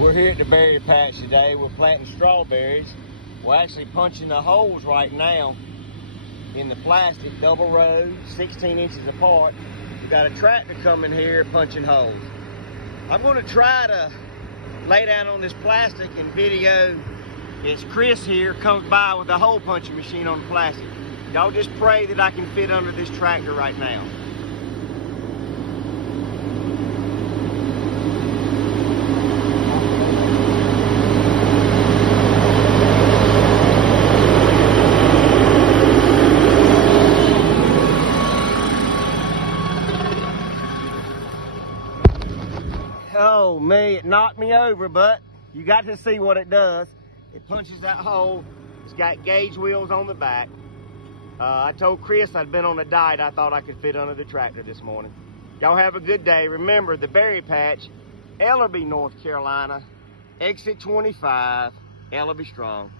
We're here at the berry patch today. We're planting strawberries. We're actually punching the holes right now in the plastic, double row, 16 inches apart. We've got a tractor coming here punching holes. I'm going to try to lay down on this plastic and video as Chris here comes by with a hole punching machine on the plastic. Y'all just pray that I can fit under this tractor right now. Oh me, it knocked me over, but you got to see what it does. It punches that hole. It's got gauge wheels on the back. I told Chris I'd been on a diet. I thought I could fit under the tractor this morning. Y'all have a good day. Remember, the berry patch, Ellerbe, North Carolina, exit 25, Ellerbe Strong.